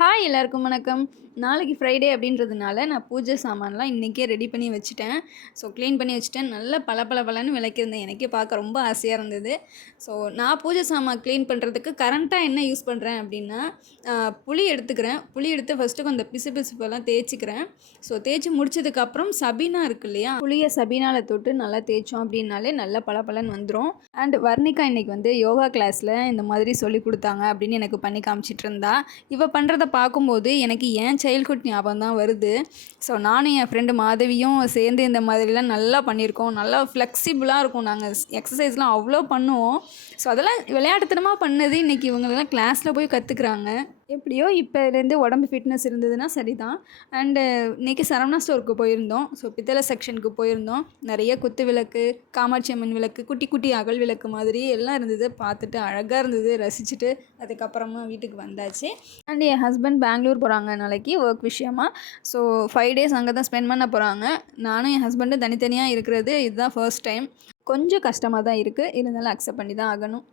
Hi எல்லாருக்கும் வணக்கம். நாளைக்கு ஃப்ரைடே அப்படின்றதுனால நான் பூஜை சாமான்லாம் இன்றைக்கே ரெடி பண்ணி வச்சுட்டேன். ஸோ க்ளீன் பண்ணி வச்சுட்டேன். நல்லா பளபளன்னு விளக்கியிருந்தேன். எனக்கே பார்க்க ரொம்ப ஆசையாக இருந்தது. ஸோ நான் பூஜை சாமான் க்ளீன் பண்ணுறதுக்கு கரண்ட்டாக என்ன யூஸ் பண்ணுறேன் அப்படின்னா, புளி எடுத்துக்கிறேன். புளி எடுத்து ஃபஸ்ட்டு கொஞ்சம் பிசுப்பெல்லாம் தேய்ச்சிக்கிறேன். ஸோ தேய்ச்சி முடிச்சதுக்கப்புறம் சபீனா இருக்கு இல்லையா, புளியை சபீனாவில் தொட்டு நல்லா தேய்ச்சோம் அப்படின்னாலே நல்லா பளபளன்னு வந்துடும். அண்ட் வர்ணிகா இன்றைக்கி வந்து யோகா கிளாஸில் இந்த மாதிரி சொல்லி கொடுத்தாங்க அப்படின்னு எனக்கு பண்ணி காமிச்சிட்டு இருந்தா. இவ பண்ணுறத பார்க்கும்போது எனக்கு என் சைல்ட்ஹுட் ஞாபகம் தான் வருது. ஸோ நானும் என் ஃப்ரெண்டு மாதவியும் சேர்ந்து இந்த மாதிரிலாம் நல்லா பண்ணியிருக்கோம். நல்லா ஃப்ளெக்சிபிளாக இருக்கும். நாங்கள் எக்ஸசைஸ்லாம் அவ்வளோ பண்ணுவோம். ஸோ அதெல்லாம் விளையாட்டுத்தனமாக பண்ணது இன்றைக்கி இவங்களெல்லாம் கிளாஸில் போய் கற்றுக்குறாங்க. எப்படியோ இப்போலேருந்து உடம்பு ஃபிட்னஸ் இருந்ததுன்னா சரிதான். அண்டு இன்றைக்கி சரவணா ஸ்டோருக்கு போயிருந்தோம். ஸோ பித்தளை செக்ஷனுக்கு போயிருந்தோம். நிறைய குத்து விளக்கு, காமாட்சி அம்மன் விளக்கு, குட்டி குட்டி அகல் விளக்கு மாதிரி எல்லாம் இருந்தது. பார்த்துட்டு அழகாக இருந்தது, ரசிச்சுட்டு அதுக்கப்புறமா வீட்டுக்கு வந்தாச்சு. அண்ட் என் ஹஸ்பண்ட் பெங்களூர் போகிறாங்க நாளைக்கு ஒர்க் விஷயமா. ஸோ 5 days அங்கே தான் ஸ்பெண்ட் பண்ண போகிறாங்க. நானும் என் ஹஸ்பண்டும் தனித்தனியாக இருக்கிறது இதுதான் ஃபர்ஸ்ட் டைம். கொஞ்சம் கஷ்டமாக தான் இருக்குது, இருந்தாலும் அக்செப்ட் பண்ணி தான் ஆகணும்.